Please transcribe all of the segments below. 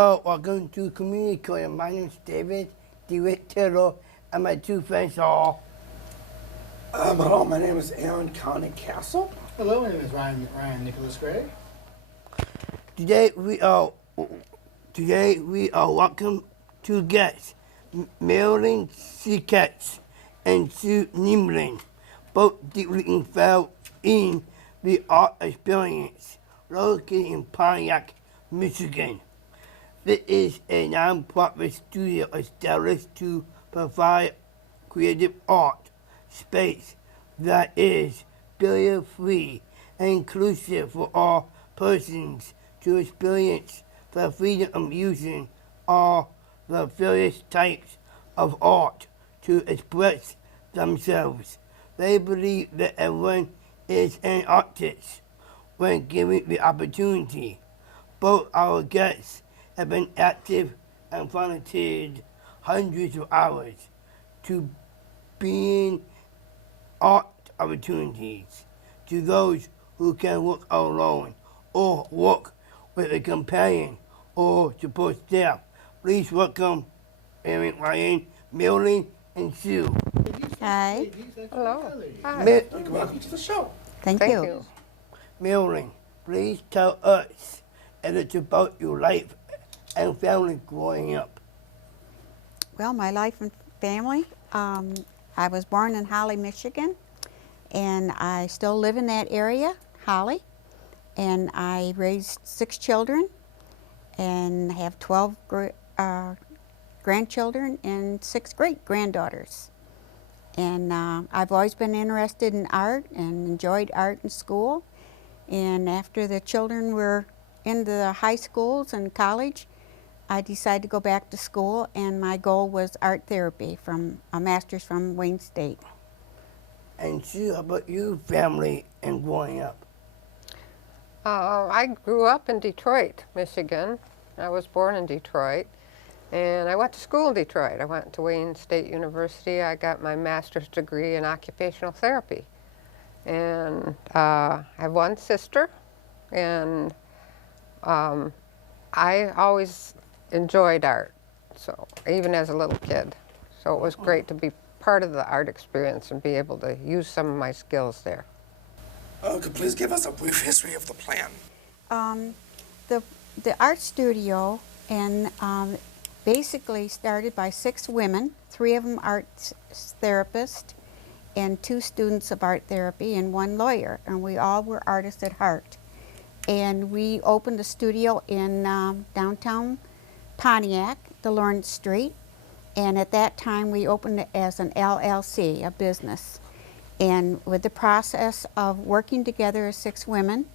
Hello, welcome to Community Corner. My name is DeWitt, and my two friends are... Hello, my name is Aaron Connie Castle. Hello, my name is Ryan Nicholas Gray. Today we are welcome two guests, Marilyn, Secatch, and Nimlin, both deeply involved in the art experience located in Pontiac, Michigan. This is a non-profit studio established to provide creative art space that is barrier-free and inclusive for all persons to experience the freedom of using all the various types of art to express themselves. They believe that everyone is an artist when given the opportunity. Both our guests have been active and volunteered hundreds of hours to bring art opportunities to those who can work alone or work with a companion or support staff. Please welcome Aaron, Ryan, Marilyn, and Sue. Hi. Hello. Hi. Welcome to the show. Thank you. Marilyn, please tell us a little about your life and family growing up. Well, my life and family, I was born in Holly, Michigan, and I still live in that area, Holly, and I raised 6 children and have 12 grandchildren and 6 great-granddaughters. And I've always been interested in art and enjoyed art in school. And after the children were in the high schools and college, I decided to go back to school, and my goal was art therapy, from a master's from Wayne State. And Sue, how about you, family and growing up? I grew up in Detroit, Michigan. I was born in Detroit, and I went to school in Detroit. I went to Wayne State University. I got my master's degree in occupational therapy. And I have one sister, and I always enjoyed art, so even as a little kid. So it was great to be part of the art experience and be able to use some of my skills there. Could you please give us a brief history of the plan? The art studio and basically started by 6 women, 3 of them art therapists, and 2 students of art therapy and 1 lawyer, and we all were artists at heart. And we opened a studio in downtown Pontiac, the Lawrence Street, and at that time we opened it as an LLC, a business. And with the process of working together as 6 women,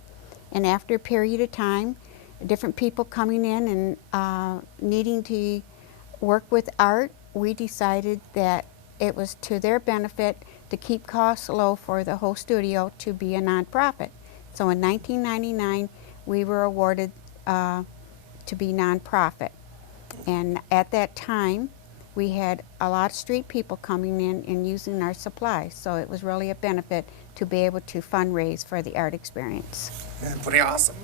and after a period of time, different people coming in and needing to work with art, we decided that it was to their benefit to keep costs low for the whole studio to be a nonprofit. So in 1999, we were awarded to be nonprofit. And at that time, we had a lot of street people coming in and using our supplies. So it was really a benefit to be able to fundraise for the art experience. Yeah, pretty awesome.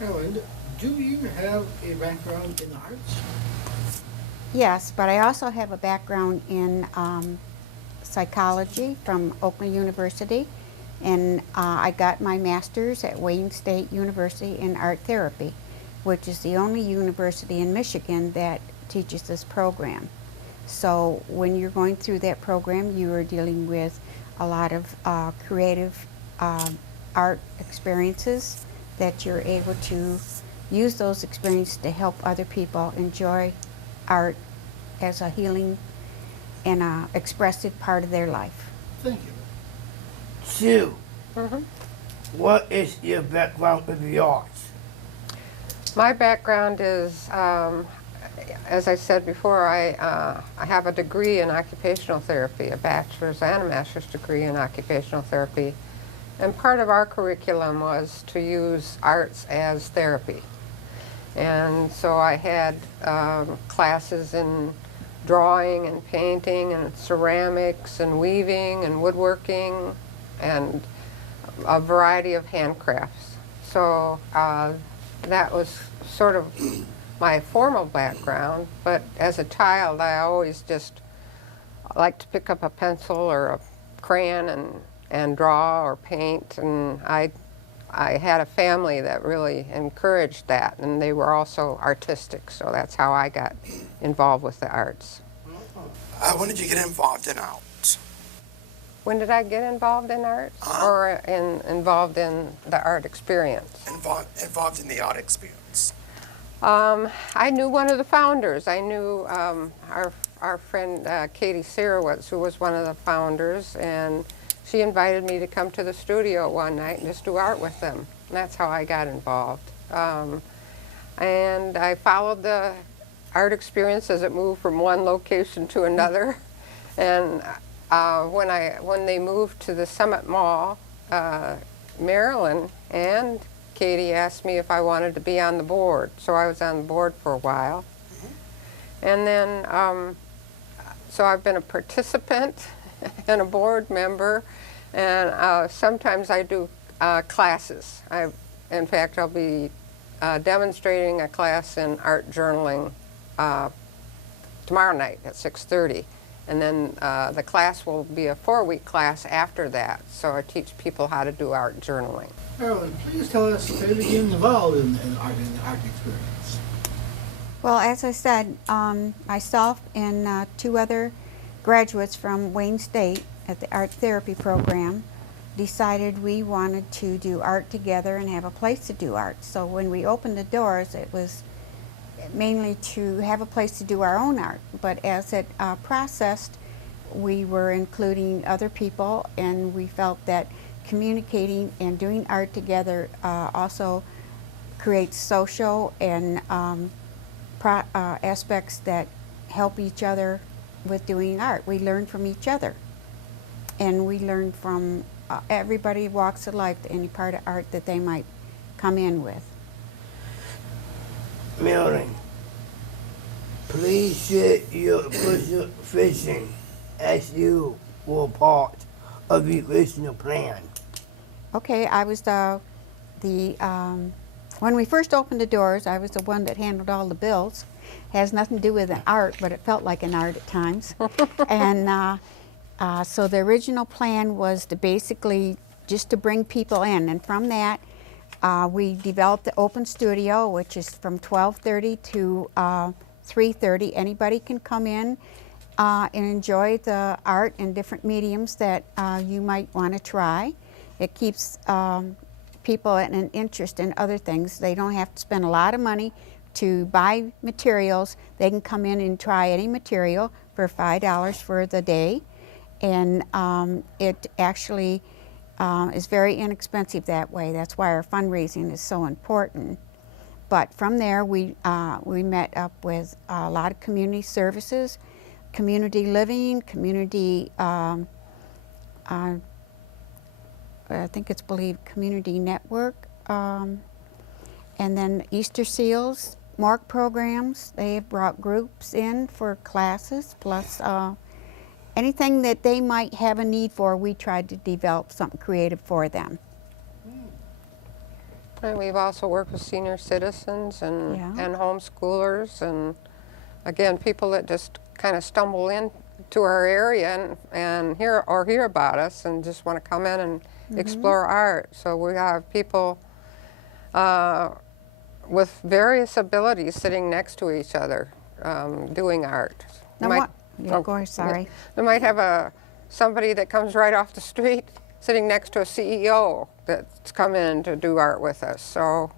Marilyn, do you have a background in the arts? Yes, but I also have a background in psychology from Oakland University. And I got my master's at Wayne State University in art therapy, which is the only university in Michigan that teaches this program. So when you're going through that program, you are dealing with a lot of creative art experiences that you're able to use those experiences to help other people enjoy art as a healing and a expressive part of their life. Thank you. Sue, what is your background with the arts? My background is, as I said before, I have a degree in occupational therapy, a bachelor's and a master's degree in occupational therapy. And part of our curriculum was to use arts as therapy. And so I had classes in drawing and painting and ceramics and weaving and woodworking and a variety of handcrafts. So that was sort of my formal background, but as a child I always just liked to pick up a pencil or a crayon and draw or paint, and I had a family that really encouraged that, and they were also artistic, so that's how I got involved with the arts. When did you get involved in arts? When did I get involved in arts, or involved in the art experience? Involved in the art experience. I knew one of the founders. I knew our friend Katie Sirowitz, who was one of the founders, and she invited me to come to the studio one night and just do art with them. And that's how I got involved. And I followed the art experience as it moved from one location to another. And when they moved to the Summit Mall, Marilyn and Katie asked me if I wanted to be on the board. So I was on the board for a while. And then, so I've been a participant and a board member, and sometimes I do classes. In fact, I'll be demonstrating a class in art journaling tomorrow night at 6:30. And then the class will be a 4-week class after that. So I teach people how to do art journaling. Marilyn, please tell us how you became involved in the art experience. Well, as I said, myself and 2 other graduates from Wayne State at the art therapy program decided we wanted to do art together and have a place to do art. So when we opened the doors, it was mainly to have a place to do our own art. But as it processed, we were including other people, and we felt that communicating and doing art together also creates social and aspects that help each other with doing art. We learn from each other, and we learn from everybody walks of life, any part of art that they might come in with. Marilyn, please share your personal vision as you were part of the original plan. Okay, I was when we first opened the doors, I was the one that handled all the bills. Has nothing to do with an art, but it felt like an art at times. And so the original plan was to basically just to bring people in, and from that we developed the open studio, which is from 12:30 to 3:30. Anybody can come in and enjoy the art in different mediums that you might want to try. It keeps people in an interest in other things. They don't have to spend a lot of money to buy materials. They can come in and try any material for $5 for the day, and it actually is very inexpensive that way. That's why our fundraising is so important. But from there, we met up with a lot of community services, community living, community, I think it's believed Community Network, and then Easter Seals, MORC programs. They have brought groups in for classes, plus anything that they might have a need for, we tried to develop something creative for them. And we've also worked with senior citizens and homeschoolers, and again, people that just kind of stumble into our area and hear about us and just want to come in and explore art. So we have people with various abilities sitting next to each other doing art. Sorry. They might have somebody that comes right off the street sitting next to a CEO that's come in to do art with us. So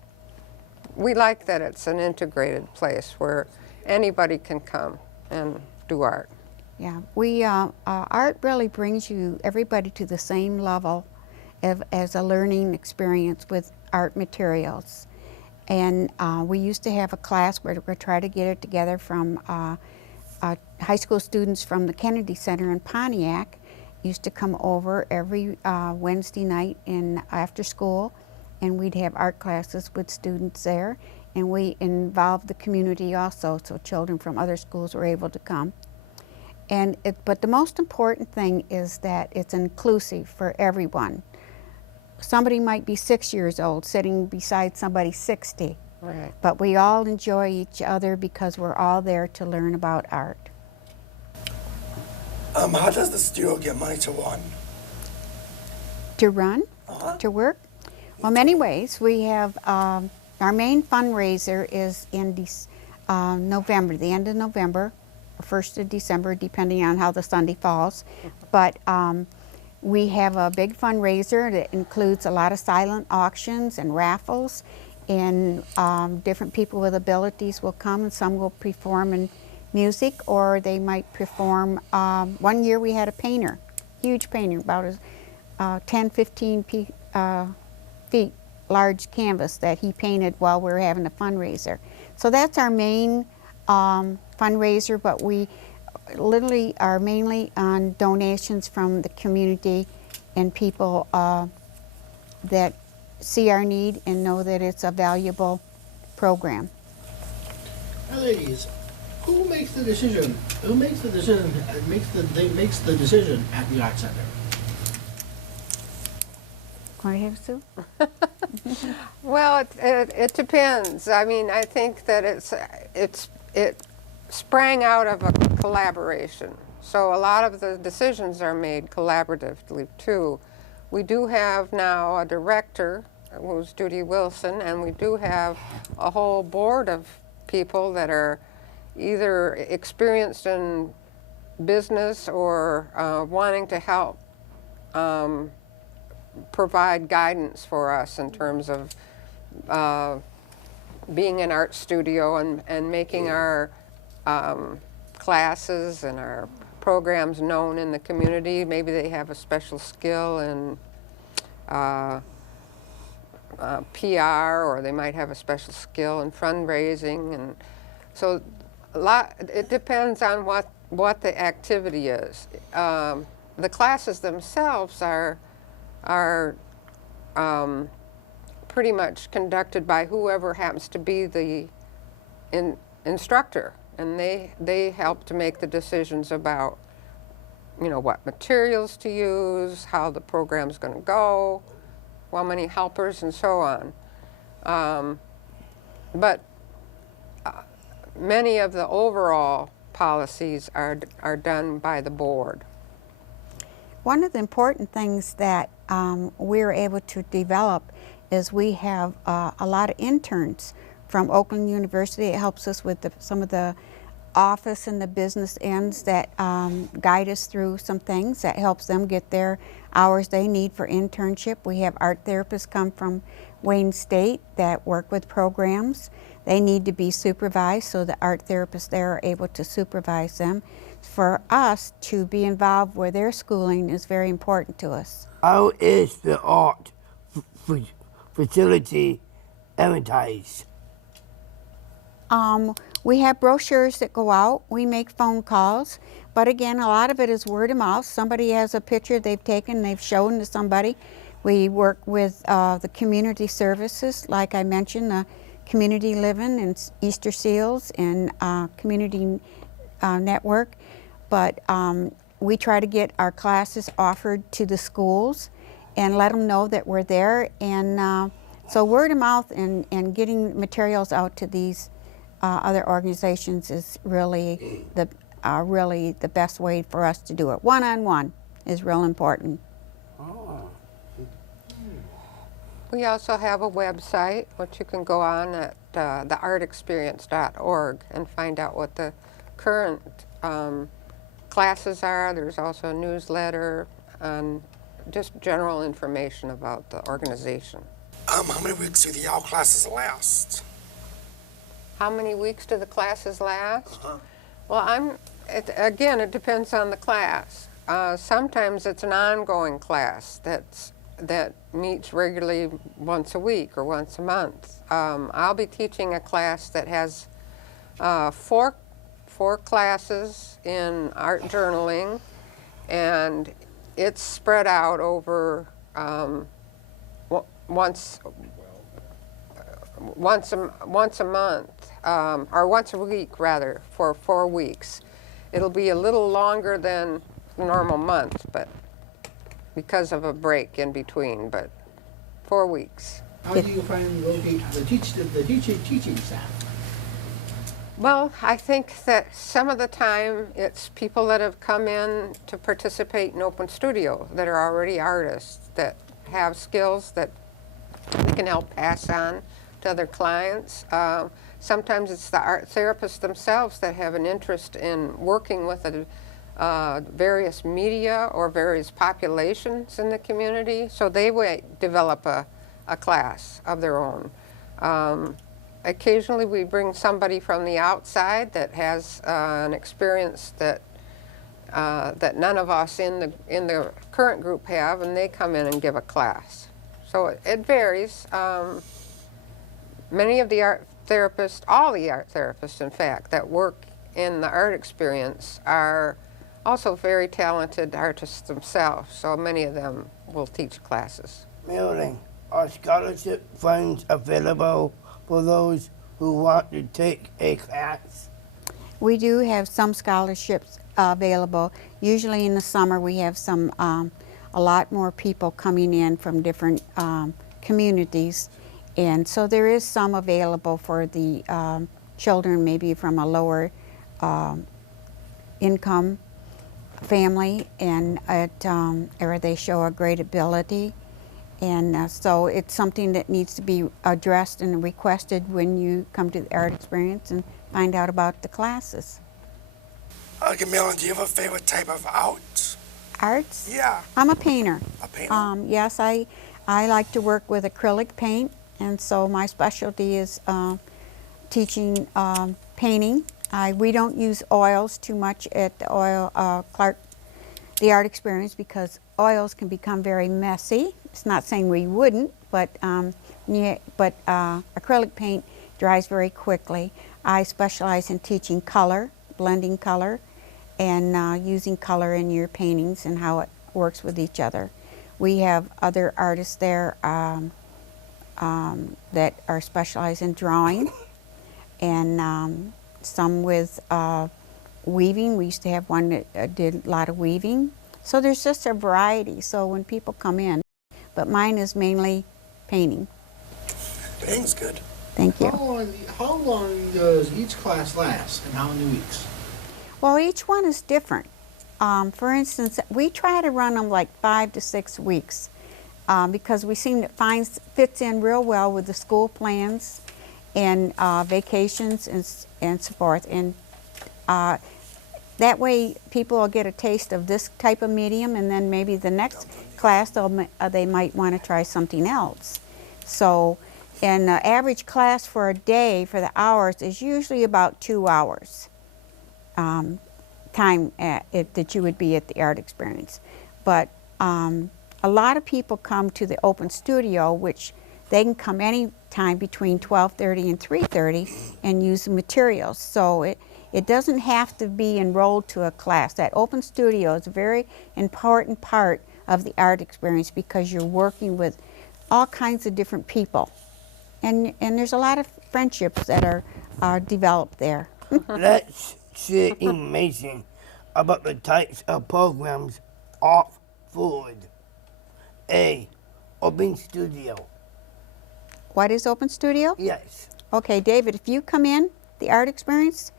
we like that it's an integrated place where anybody can come and do art. Yeah, art really brings everybody to the same level as a learning experience with art materials. And we used to have a class where we try to get it together from high school students from the Kennedy Center in Pontiac. Used to come over every Wednesday night after school, and we'd have art classes with students there, and we involved the community also, so children from other schools were able to come. But the most important thing is that it's inclusive for everyone. Somebody might be 6 years old sitting beside somebody 60, Right. But we all enjoy each other because we're all there to learn about art. How does the studio get money to run? To run, to work? Well, many ways. We have our main fundraiser is in November, the end of November, or 1st of December, depending on how the Sunday falls. But we have a big fundraiser that includes a lot of silent auctions and raffles, and different people with abilities will come, and some will perform in music, or they might perform. One year we had a painter, huge painter, about 10, 15 feet large canvas that he painted while we were having a fundraiser. So that's our main fundraiser, but we literally are mainly on donations from the community and people that see our need and know that it's a valuable program. Now, ladies, who makes the decision? Who makes the decision? Makes the decision at the art center? Want to have Sue? Well, it depends. I mean, I think that it sprang out of a collaboration. So a lot of the decisions are made collaboratively too. We do have now a director, who's Judy Wilson, and we do have a whole board of people that are either experienced in business or wanting to help provide guidance for us in terms of being an art studio and making our classes and our programs known in the community. Maybe they have a special skill in PR, or they might have a special skill in fundraising, and so it depends on what the activity is. The classes themselves are pretty much conducted by whoever happens to be the instructor, and they help to make the decisions about, you know, what materials to use, how the program's going to go, how many helpers, and so on. But many of the overall policies are done by the board. One of the important things that we're able to develop is we have a lot of interns from Oakland University. It helps us with some of the office and the business ends that guide us through some things that helps them get their hours they need for internship. We have art therapists come from Wayne State that work with programs. They need to be supervised, so the art therapists there are able to supervise them. For us to be involved where they're schooling is very important to us. How is the art facility advertised? We have brochures that go out. We make phone calls. But again, a lot of it is word of mouth. Somebody has a picture they've taken, they've shown to somebody. We work with the community services, like I mentioned, Community Living and Easter Seals and Community Network. But we try to get our classes offered to the schools and let them know that we're there. And so word of mouth and getting materials out to these other organizations is really the best way for us to do it. One-on-one is real important. Oh. We also have a website, which you can go on at theartexperience.org and find out what the current classes are. There's also a newsletter and just general information about the organization. How many weeks do the art classes last? How many weeks do the classes last? Well, again, it depends on the class. Sometimes it's an ongoing class that meets regularly once a week or once a month. I'll be teaching a class that has four classes in art journaling, and it's spread out over once a month, or once a week rather, for 4 weeks. It'll be a little longer than the normal month, but because of a break in between, but 4 weeks. How do you find the teaching staff? Well, I think that some of the time it's people that have come in to participate in Open Studio that are already artists that have skills that we can help pass on to other clients. Sometimes it's the art therapists themselves that have an interest in working with various media or various populations in the community, so they would develop a class of their own. Occasionally we bring somebody from the outside that has an experience that that none of us in the current group have, and they come in and give a class. So it varies. Many of the art therapists, all the art therapists in fact, that work in the art experience are also very talented artists themselves, so many of them will teach classes. Marilyn, are scholarship funds available for those who want to take a class? We do have some scholarships available. Usually in the summer we have some, a lot more people coming in from different communities, and so there is some available for the children maybe from a lower income family, and or they show a great ability. And so it's something that needs to be addressed and requested when you come to the art experience and find out about the classes. Marilyn, do you have a favorite type of art? Arts? Yeah. I'm a painter. A painter? Yes, I like to work with acrylic paint, and so my specialty is teaching painting. We don't use oils too much at the the art experience, because oils can become very messy. It's not saying we wouldn't, but acrylic paint dries very quickly. I specialize in teaching color, blending color, and using color in your paintings and how it works with each other. We have other artists there that are specialized in drawing, and some with weaving. We used to have one that did a lot of weaving. So there's just a variety. So when people come in, but mine is mainly painting. Painting's good. Thank you. How long does each class last, and how many weeks? Well, each one is different. For instance, we try to run them like 5 to 6 weeks because we seem it fits in real well with the school plans and vacations and so forth. And that way people will get a taste of this type of medium, and then maybe the next class they might want to try something else. So an average class for a day for the hours is usually about 2 hours time that you would be at the art experience. But a lot of people come to the open studio, which they can come any time between 12:30 and 3:30 and use the materials. So it doesn't have to be enrolled to a class. That open studio is a very important part of the art experience because you're working with all kinds of different people. And there's a lot of friendships that are developed there. Let's share information about the types of programs offered. A. Open studio. What is open studio? Yes. Okay, David, if you come in the art experience,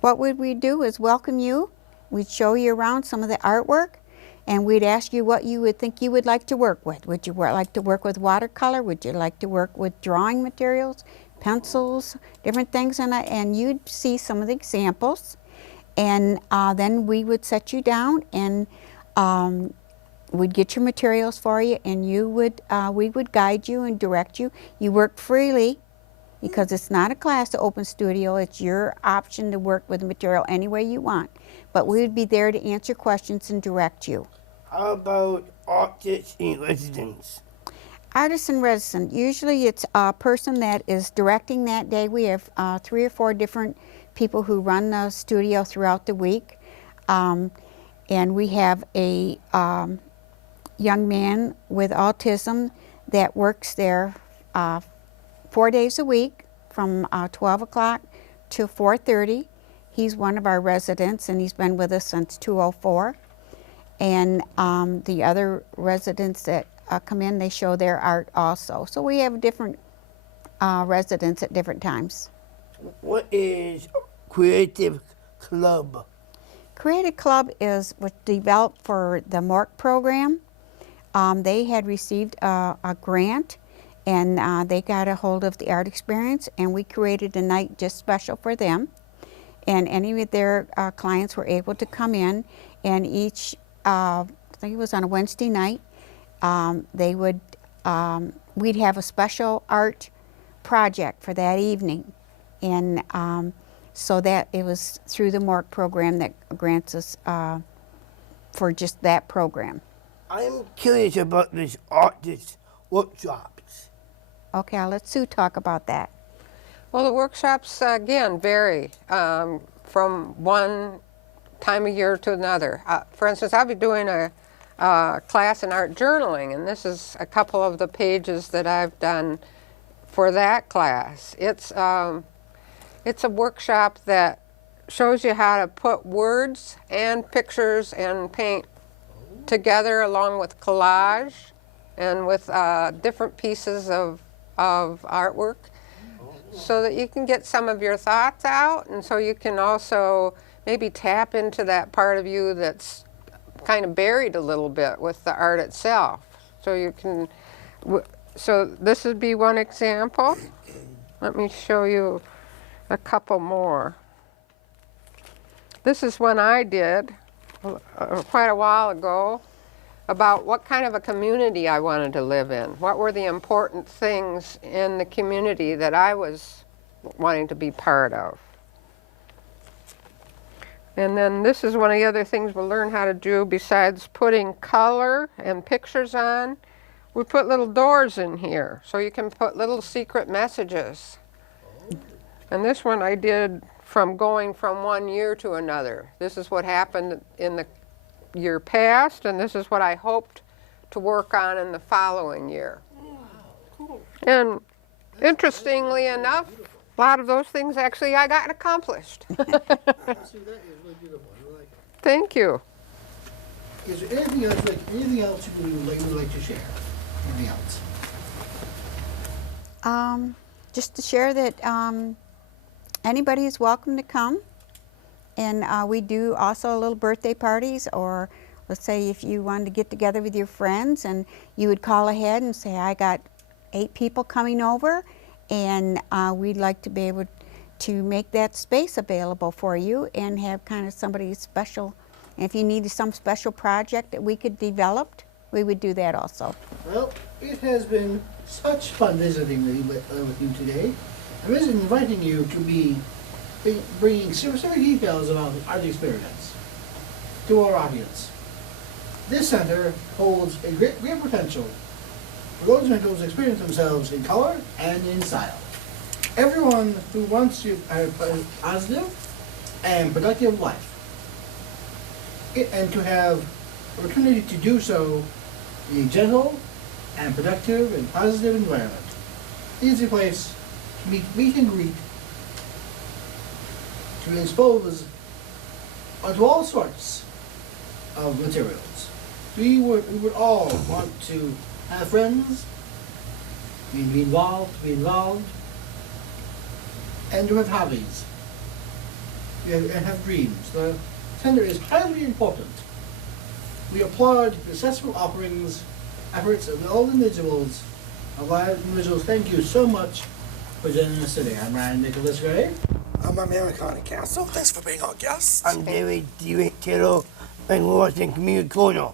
what would we do is welcome you. We'd show you around some of the artwork, and we'd ask you what you would think you would like to work with. Would you like to work with watercolor? Would you like to work with drawing materials, pencils, different things? And you'd see some of the examples, and then we would set you down, and we'd get your materials for you, and we would guide you and direct you. You work freely because it's not a class to open studio. It's your option to work with the material any way you want. But we would be there to answer questions and direct you. How about artists in residence? Artist in residence, usually it's a person that is directing that day. We have 3 or 4 different people who run the studio throughout the week. And we have a young man with autism that works there 4 days a week from 12 o'clock to 4:30. He's one of our residents, and he's been with us since 2004. And the other residents that come in, they show their art also. So we have different residents at different times. What is Creative Club? Creative Club was developed for the MORC program. They had received a grant, and they got a hold of the art experience, and we created a night just special for them. And any of their clients were able to come in, and each, I think it was on a Wednesday night, we'd have a special art project for that evening. And so that it was through the MORC program that grants us for just that program. I'm curious about this artist workshops. Okay, I'll let Sue talk about that. Well, the workshops, again, vary from one time of year to another. For instance, I'll be doing a class in art journaling, and this is a couple of the pages that I've done for that class. It's a workshop that shows you how to put words and pictures and paint together along with collage and with different pieces of artwork, so that you can get some of your thoughts out, and so you can also maybe tap into that part of you that's kind of buried a little bit with the art itself. So you can, so this would be one example. Let me show you a couple more. This is one I did quite a while ago about what kind of a community I wanted to live in. What were the important things in the community that I was wanting to be part of. And then this is one of the other things we'll learn how to do besides putting color and pictures on. We put little doors in here so you can put little secret messages. And this one I did from going from one year to another. This is what happened in the year past, and this is what I hoped to work on in the following year. And interestingly enough, a lot of those things actually I got accomplished. See, that is really beautiful. I like it. Thank you. Is there anything else you would like to share? Anything else? Just to share that anybody is welcome to come. And we do also little birthday parties, or let's say if you wanted to get together with your friends and you would call ahead and say, I got 8 people coming over, and we'd like to be able to make that space available for you and have kind of somebody special. And if you needed some special project that we could develop, we would do that also. Well, it has been such fun visiting with you today. I was inviting you to be bringing specific details about the art experience to our audience. This center holds a great potential for those individuals to experience themselves in color and in style. Everyone who wants to have a positive and productive life, and to have opportunity to do so in a gentle and productive and positive environment. Easy place to meet and greet, to expose onto all sorts of materials. We would all want to have friends, be involved, and to have hobbies, and have dreams. The center is highly important. We applaud the successful efforts of all individuals. Thank you so much for joining us today. I'm Ryan Nicholas Gray. I'm Marilyn Castle. Thanks for being our guest. I'm DeWitt, and we're watching Community Corner.